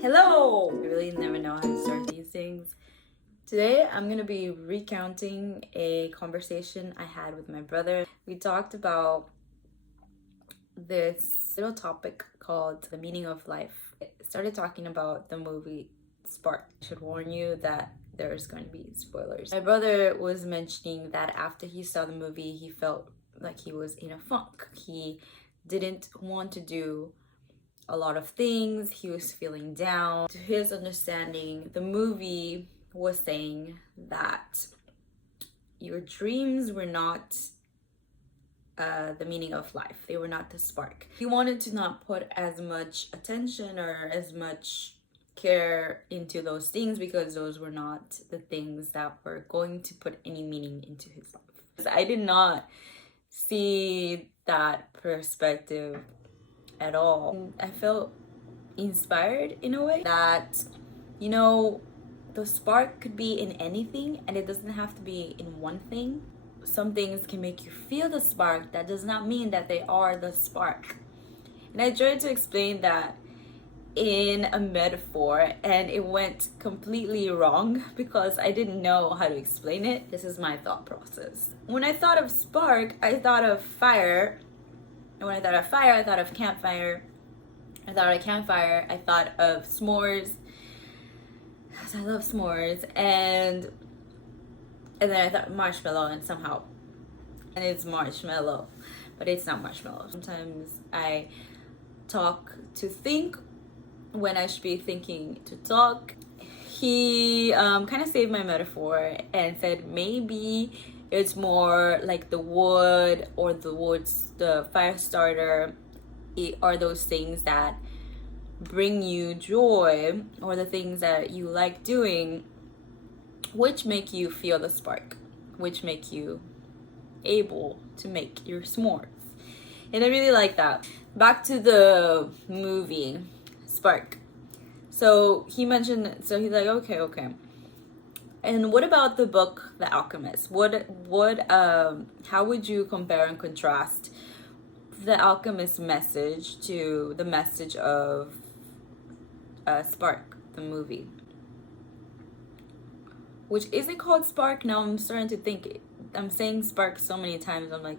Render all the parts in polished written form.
Hello! I really never know how to start these things. Today, I'm going to be recounting a conversation I had with my brother. We talked about this little topic called the meaning of life. I started talking about the movie Spark. I should warn you that there's going to be spoilers. My brother was mentioning that after he saw the movie, he felt like he was in a funk. He didn't want to do a lot of things. He was feeling down. To his understanding, the movie was saying that your dreams were not the meaning of life. They were not the spark. He wanted to not put as much attention or as much care into those things because those were not the things that were going to put any meaning into his life. I did not see that perspective at all. I felt inspired in a way that, the spark could be in anything and it doesn't have to be in one thing. Some things can make you feel the spark. That does not mean that they are the spark. And I tried to explain that in a metaphor and it went completely wrong because I didn't know how to explain it. This is my thought process. When I thought of spark, I thought of fire. And when I thought of fire, I thought of campfire. I thought of campfire, I thought of s'mores. Because I love s'mores. And then I thought marshmallow and somehow. And it's marshmallow. But it's not marshmallow. Sometimes I talk to think when I should be thinking to talk. He kind of saved my metaphor and said maybe it's more like the wood or the fire starter are those things that bring you joy or the things that you like doing, which make you feel the spark, which make you able to make your s'mores. And I really like that. Back to the movie Spark. So he mentioned, so he's like, okay. And what about the book The Alchemist? How would you compare and contrast The Alchemist message to the message of Spark, the movie? Which is it called Spark? Now I'm starting to think I'm saying Spark so many times. I'm like,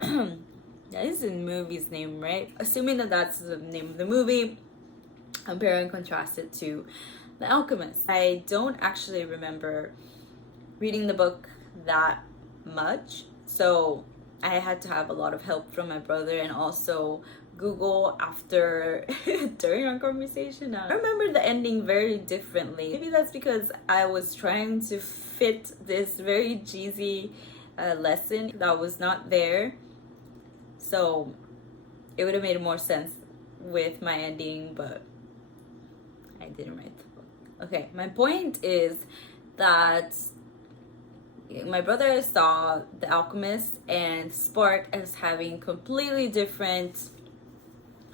that is the movie's name, right? Assuming that that's the name of the movie, compare and contrast it to The Alchemist. I don't actually remember reading the book that much, so I had to have a lot of help from my brother and also Google after during our conversation. I remember the ending very differently. Maybe that's because I was trying to fit this very cheesy lesson that was not there, so it would have made more sense with my ending, but I didn't write the book. Okay, my point is that my brother saw The Alchemist and Spark as having completely different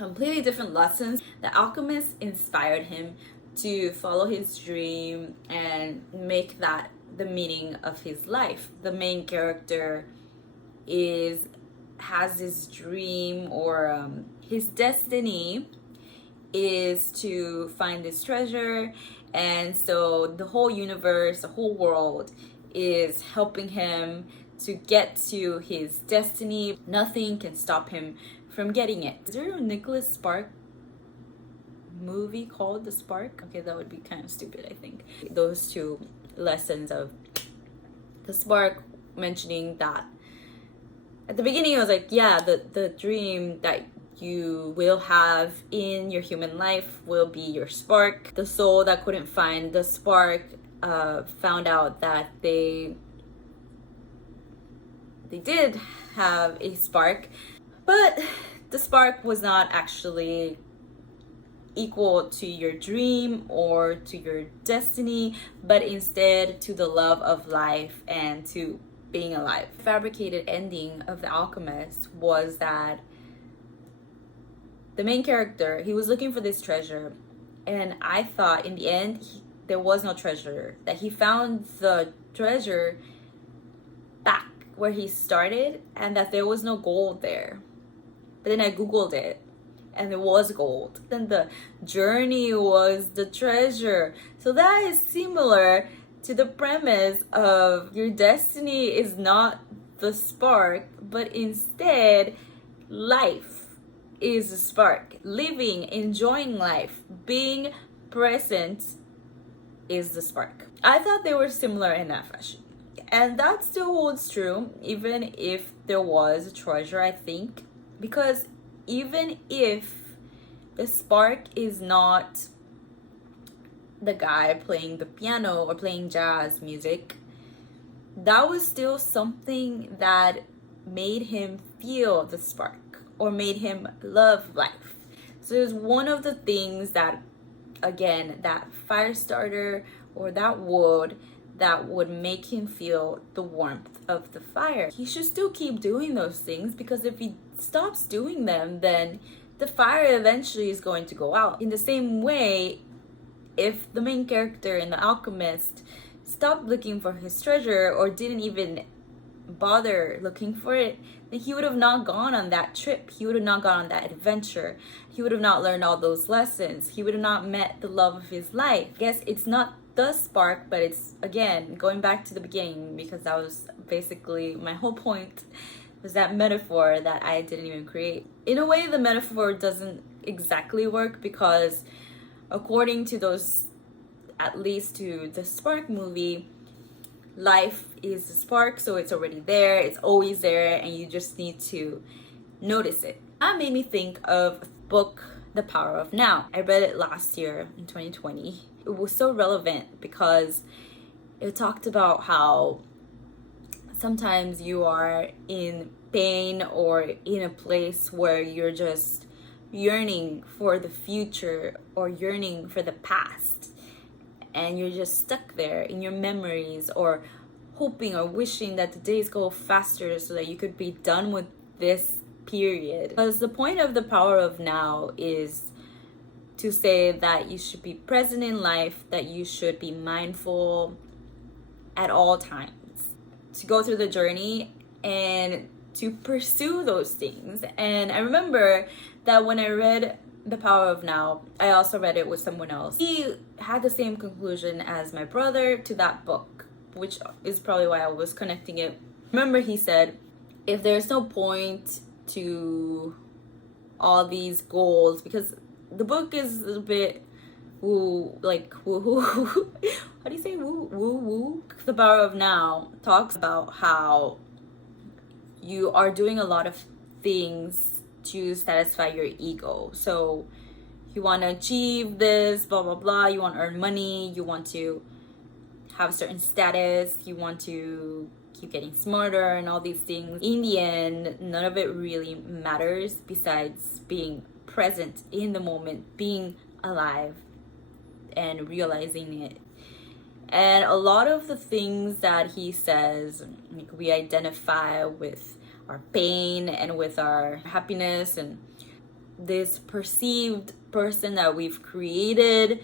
lessons. The Alchemist inspired him to follow his dream and make that the meaning of his life. The main character has his dream or his destiny is to find this treasure, and so the whole universe, the whole world is helping him to get to his destiny. Nothing can stop him from getting it. Is there a Nicholas Spark movie called The Spark? Okay, that would be kind of stupid, I think. Those two lessons of The Spark, mentioning that at the beginning I was like, yeah, the dream that you will have in your human life will be your spark. The soul that couldn't find the spark found out that they did have a spark, but the spark was not actually equal to your dream or to your destiny, but instead to the love of life and to being alive. The fabricated ending of The Alchemist was that the main character, he was looking for this treasure, and I thought in the end there was no treasure, that he found the treasure back where he started and that there was no gold there. But then I googled it and it was gold. Then the journey was the treasure. So that is similar to the premise of your destiny is not the spark, but instead life is the spark. Living, enjoying life, being present is the spark. I thought they were similar in that fashion. And that still holds true, even if there was a treasure, I think. Because even if the spark is not the guy playing the piano or playing jazz music, that was still something that made him feel the spark or made him love life. So it's one of the things that, again, that fire starter or that wood that would make him feel the warmth of the fire. He should still keep doing those things, because if he stops doing them, then the fire eventually is going to go out. In the same way, if the main character in The Alchemist stopped looking for his treasure or didn't even bother looking for it, then he would have not gone on that trip. He would have not gone on that adventure. He would have not learned all those lessons. He would have not met the love of his life. I guess it's not the spark, but it's, again, going back to the beginning, because that was basically my whole point, was that metaphor that I didn't even create. In a way, the metaphor doesn't exactly work, because according to those, at least to the Spark movie, life is the spark, so it's already there, it's always there, and you just need to notice it. That made me think of a book, The Power of Now. I read it last year in 2020. It was so relevant because it talked about how sometimes you are in pain or in a place where you're just yearning for the future or yearning for the past, and you're just stuck there in your memories, or hoping or wishing that the days go faster so that you could be done with this period. Because the point of The Power of Now is to say that you should be present in life, that you should be mindful at all times, to go through the journey and to pursue those things. And I remember that when I read The Power of Now, I also read it with someone else. He had the same conclusion as my brother to that book, which is probably why I was connecting it. Remember, he said, if there's no point to all these goals, because the book is a bit woo, like woo. How do you say woo? Woo. The Power of Now talks about how you are doing a lot of things to satisfy your ego. So you want to achieve this, blah blah blah. You want to earn money. You want to have a certain status. You want to keep getting smarter and all these things. In the end, none of it really matters besides being present in the moment, being alive and realizing it. And a lot of the things that he says, like, we identify with our pain and with our happiness and this perceived person that we've created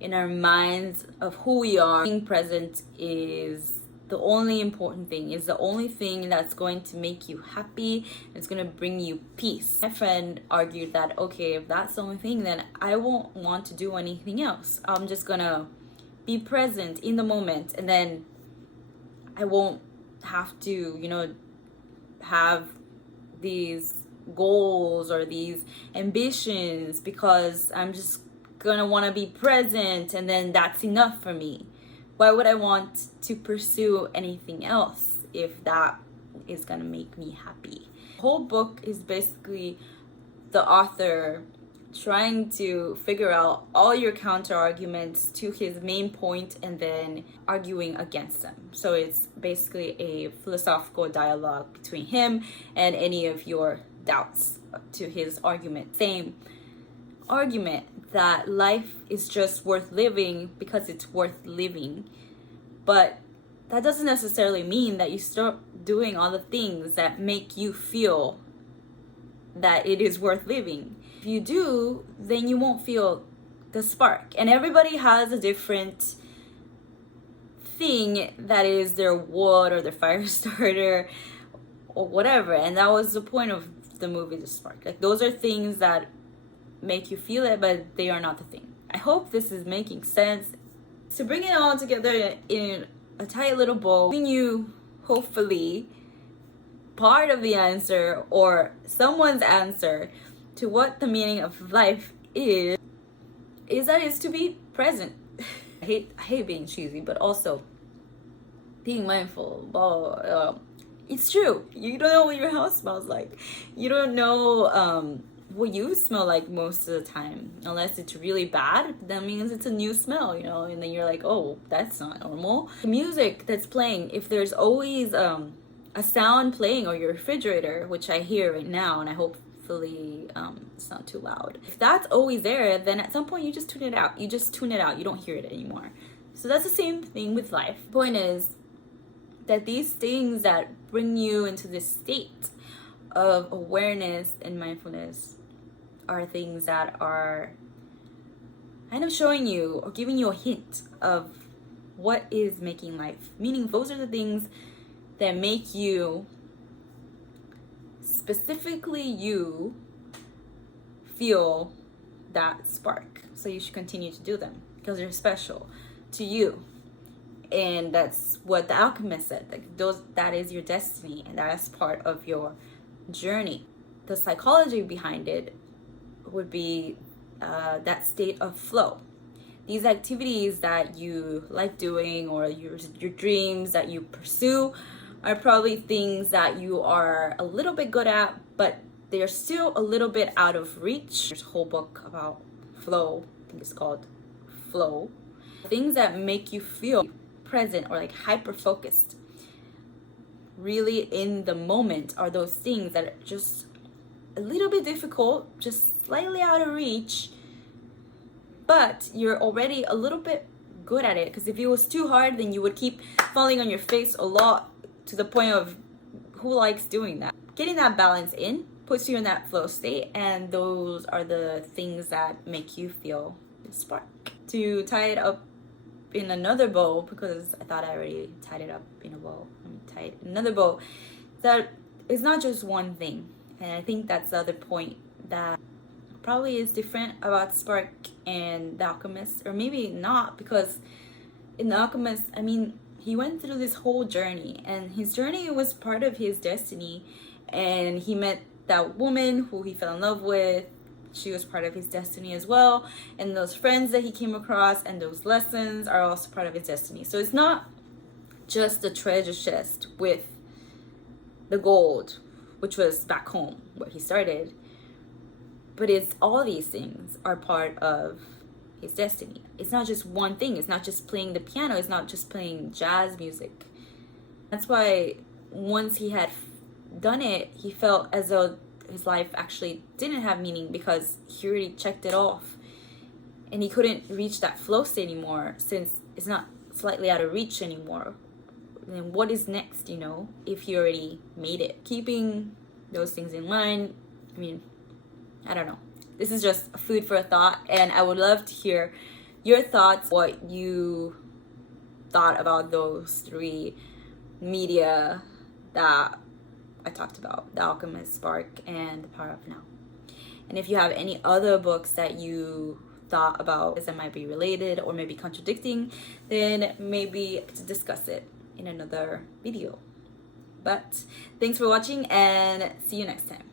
in our minds of who we are. Being present is the only important thing, is the only thing that's going to make you happy. It's going to bring you peace. My friend argued that, okay, if that's the only thing, then I won't want to do anything else. I'm just going to be present in the moment, and then I won't have to, have these goals or these ambitions, because I'm just going to want to be present, and then that's enough for me. Why would I want to pursue anything else if that is going to make me happy? The whole book is basically the author trying to figure out all your counter arguments to his main point and then arguing against them. So it's basically a philosophical dialogue between him and any of your doubts to his argument. Same argument, that life is just worth living because it's worth living. But that doesn't necessarily mean that you start doing all the things that make you feel that it is worth living. If you do, then you won't feel the spark. And everybody has a different thing that is their wood or their fire starter or whatever. And that was the point of the movie The Spark. Like, those are things that make you feel it, but they are not the thing. I hope this is making sense. To bring it all together in a tight little bow, giving you hopefully part of the answer or someone's answer to what the meaning of life is that it's to be present. I hate being cheesy, but also being mindful. It's true. You don't know what your house smells like. You don't know what you smell like most of the time. Unless it's really bad, that means it's a new smell, you know, and then you're like, oh, that's not normal. The music that's playing, if there's always a sound playing on your refrigerator, which I hear right now, and I hopefully it's not too loud. If that's always there, then at some point you just tune it out. You just tune it out. You don't hear it anymore. So that's the same thing with life. The point is that these things that bring you into this state of awareness and mindfulness are things that are kind of showing you or giving you a hint of what is making life meaningful. Those are the things that make you, specifically you, feel that spark. So you should continue to do them because they're special to you. And that's what the alchemist said. Like that is your destiny, and that's part of your journey. The psychology behind it would be that state of flow. These activities that you like doing or your dreams that you pursue are probably things that you are a little bit good at, but they're still a little bit out of reach. There's a whole book about flow. I think it's called Flow. Things that make you feel present or like hyper focused, really in the moment, are those things that are just a little bit difficult, just slightly out of reach, but you're already a little bit good at it. Because if it was too hard, then you would keep falling on your face a lot, to the point of who likes doing that. Getting that balance in puts you in that flow state, and those are the things that make you feel the spark. To tie it up in another bow, because I thought I already tied it up in a bow, tie it in another bow, that it's not just one thing. And I think that's the other point that probably is different about Spark and the Alchemist, or maybe not, because in the Alchemist, I mean, he went through this whole journey, and his journey was part of his destiny, and he met that woman who he fell in love with. She was part of his destiny as well, and those friends that he came across and those lessons are also part of his destiny. So it's not just the treasure chest with the gold, which was back home where he started, but it's all these things are part of his destiny. It's not just one thing. It's not just playing the piano. It's not just playing jazz music. That's why once he had done it, he felt as though his life actually didn't have meaning, because he already checked it off, and he couldn't reach that flow state anymore, since it's not slightly out of reach anymore. Then what is next, you know, if he already made it? Keeping those things in mind, I mean, I don't know. This is just food for a thought, and I would love to hear your thoughts, what you thought about those three media that I talked about: The Alchemist, Spark, and The Power of Now. And if you have any other books that you thought about that might be related or maybe contradicting, then maybe to discuss it in another video. But thanks for watching, and see you next time.